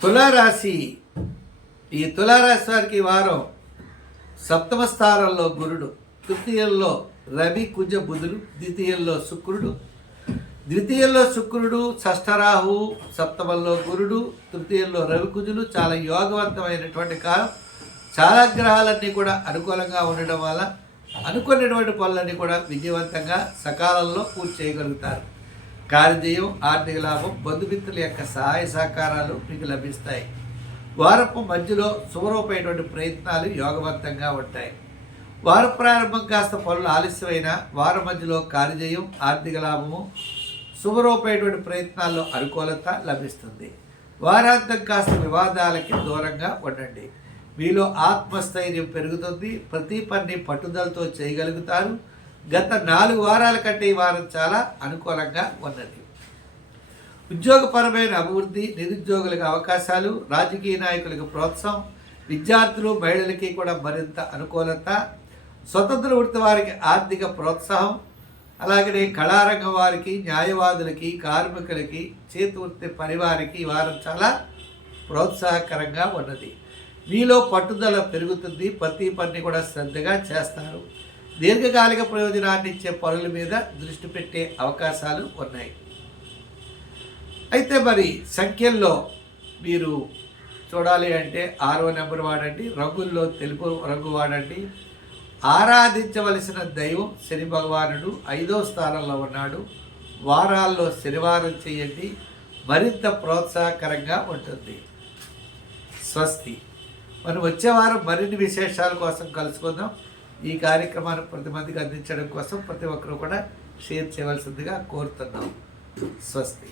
తులారాశి ఈ తులారాశి వారికి వారం సప్తమ స్థానంలో గురుడు తృతీయంలో రవి కుజ బుధుడు ద్వితీయంలో శుక్రుడు. ద్వితీయంలో శుక్రుడు షష్ఠరాహు సప్తమంలో గురుడు తృతీయంలో రవి కుజులు చాలా యోగవంతమైనటువంటి కాలం. చాలా గ్రహాలన్నీ కూడా అనుకూలంగా ఉండడం వల్ల అనుకున్నటువంటి పనులన్నీ కూడా విజయవంతంగా సకాలంలో పూర్తి చేయగలుగుతారు. కార్యజయం ఆర్థిక లాభం బంధుమిత్రుల యొక్క సహాయ సహకారాలు మీకు లభిస్తాయి. వారపు మధ్యలో శుభరూపమైనటువంటి ప్రయత్నాలు యోగవంతంగా ఉంటాయి. వార ప్రారంభం కాస్త పనులు ఆలస్యమైన వారం మధ్యలో కార్యజయం ఆర్థిక లాభము శుభరూపమైనటువంటి ప్రయత్నాల్లో అనుకూలత లభిస్తుంది. వారాంతం కాస్త వివాదాలకి దూరంగా ఉండండి. మీలో ఆత్మస్థైర్యం పెరుగుతుంది. ప్రతి పని పట్టుదలతో చేయగలుగుతారు. గత నాలుగు వారాల కంటే ఈ వారం చాలా అనుకూలంగా ఉన్నది. ఉద్యోగపరమైన అభివృద్ధి నిరుద్యోగులకు అవకాశాలు రాజకీయ నాయకులకు ప్రోత్సాహం విద్యార్థులు మహిళలకి కూడా మరింత అనుకూలత స్వతంత్ర వృత్తి వారికి ఆర్థిక ప్రోత్సాహం అలాగనే కళారంగం వారికి న్యాయవాదులకి కార్మికులకి చేతివృత్తి పరివారికి ఈ వారం చాలా ప్రోత్సాహకరంగా ఉన్నది. మీలో పట్టుదల పెరుగుతుంది ప్రతి పని కూడా శ్రద్ధగా చేస్తారు. దీర్ఘకాలిక ప్రయోజనాన్ని ఇచ్చే పనుల మీద దృష్టి పెట్టే అవకాశాలు ఉన్నాయి. అయితే మరి సంఖ్యల్లో మీరు చూడాలి అంటే ఆరో నెంబర్ వాడండి రంగుల్లో తెలుపు రంగు వాడండి. ఆరాధించవలసిన దైవం శని భగవానుడు ఐదో స్థానంలో ఉన్నాడు. వారాల్లో శనివారం చేయండి. మరింత ప్రోత్సాహకరంగా ఉంటుంది. స్వస్తి. మనం వచ్చే వారం మరిన్ని విశేషాల కోసం కలుసుకుందాం. ఈ కార్యక్రమాన్ని ప్రతి మందికి అందించడం కోసం ప్రతి ఒక్కరూ కూడా షేర్ చేయవలసిందిగా కోరుతున్నాం. స్వస్తి.